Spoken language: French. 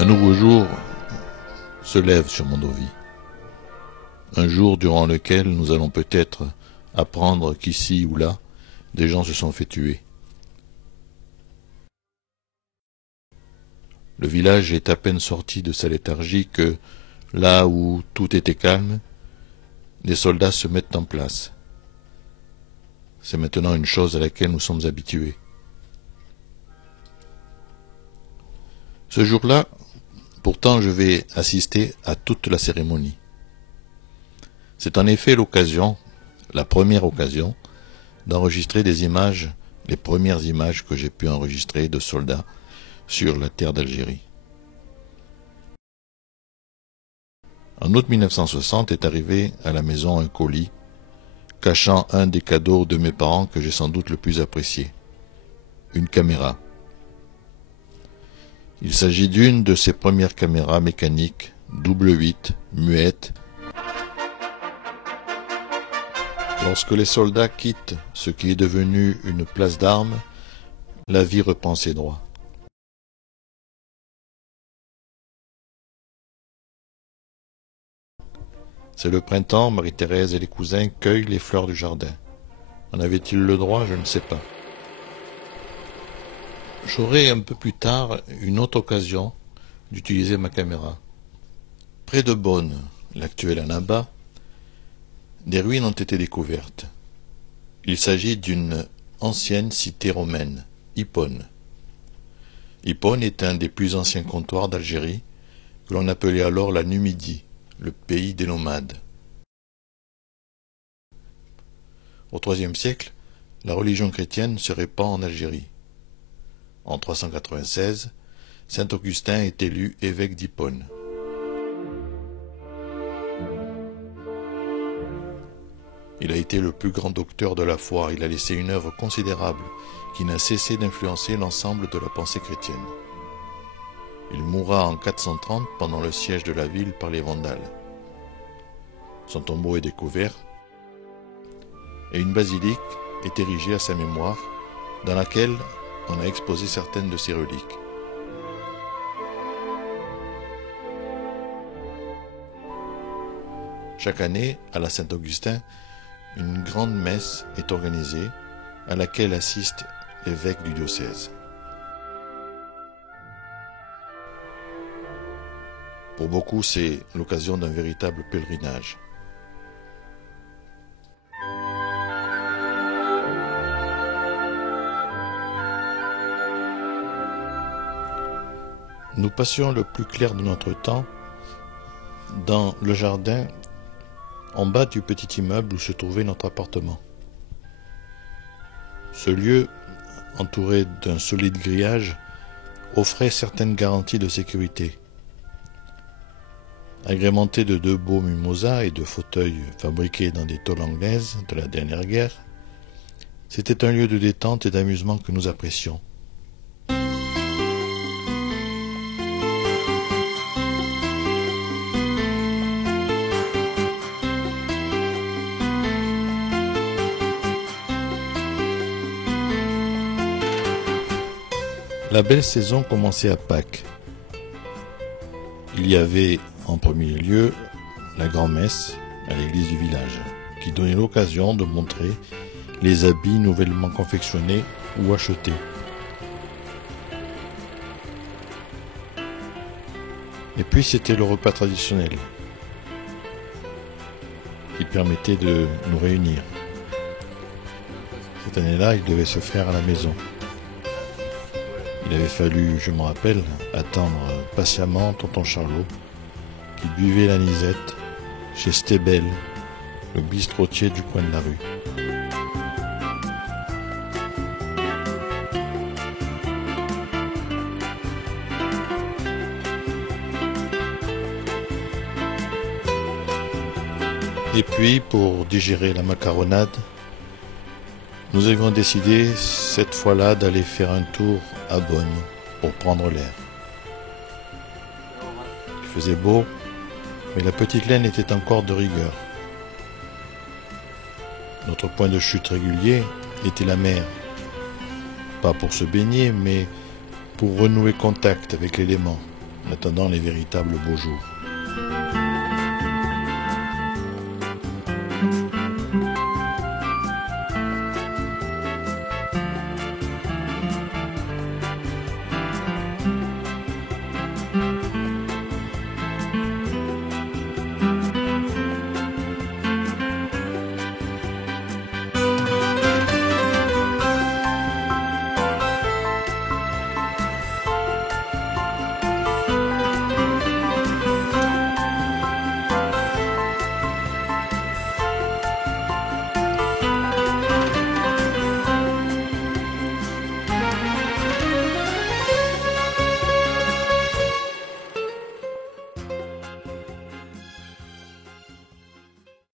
Un nouveau jour se lève sur Mondovì. Un jour durant lequel nous allons peut-être apprendre qu'ici ou là, des gens se sont fait tuer. Le village est à peine sorti de sa léthargie que, là où tout était calme, les soldats se mettent en place. C'est maintenant une chose à laquelle nous sommes habitués. Ce jour-là, pourtant, je vais assister à toute la cérémonie. C'est en effet l'occasion, la première occasion, d'enregistrer des images, les premières images que j'ai pu enregistrer de soldats sur la terre d'Algérie. En août 1960 est arrivé à la maison un colis cachant un des cadeaux de mes parents que j'ai sans doute le plus apprécié, une caméra. Il s'agit d'une de ces premières caméras mécaniques, double 8, muettes. Lorsque les soldats quittent ce qui est devenu une place d'armes, la vie reprend ses droits. C'est le printemps, Marie-Thérèse et les cousins cueillent les fleurs du jardin. En avait-il le droit? Je ne sais pas. J'aurai un peu plus tard une autre occasion d'utiliser ma caméra. Près de Bonn, l'actuel Annaba, des ruines ont été découvertes. Il s'agit d'une ancienne cité romaine, Hippone. Hippone est un des plus anciens comptoirs d'Algérie, que l'on appelait alors la Numidie, le pays des nomades. Au IIIe siècle, la religion chrétienne se répand en Algérie. En 396, saint Augustin est élu évêque d'Hippone. Il a été le plus grand docteur de la foi, il a laissé une œuvre considérable qui n'a cessé d'influencer l'ensemble de la pensée chrétienne. Il mourra en 430 pendant le siège de la ville par les Vandales. Son tombeau est découvert et une basilique est érigée à sa mémoire dans laquelle on a exposé certaines de ses reliques. Chaque année, à la Saint-Augustin, une grande messe est organisée à laquelle assiste l'évêque du diocèse. Pour beaucoup, c'est l'occasion d'un véritable pèlerinage. Nous passions le plus clair de notre temps dans le jardin en bas du petit immeuble où se trouvait notre appartement. Ce lieu, entouré d'un solide grillage, offrait certaines garanties de sécurité. Agrémenté de 2 beaux mimosas et de fauteuils fabriqués dans des tôles anglaises de la dernière guerre, c'était un lieu de détente et d'amusement que nous apprécions. La belle saison commençait à Pâques. Il y avait en premier lieu la grand-messe à l'église du village, qui donnait l'occasion de montrer les habits nouvellement confectionnés ou achetés. Et puis c'était le repas traditionnel, qui permettait de nous réunir. Cette année-là, il devait se faire à la maison. Il avait fallu, je me rappelle, attendre patiemment tonton Charlot, qui buvait l'anisette chez Stébel, le bistrotier du coin de la rue. Et puis, pour digérer la macaronade, nous avions décidé cette fois-là d'aller faire un tour à Bonn pour prendre l'air. Il faisait beau, mais la petite laine était encore de rigueur. Notre point de chute régulier était la mer. Pas pour se baigner, mais pour renouer contact avec l'élément, en attendant les véritables beaux jours.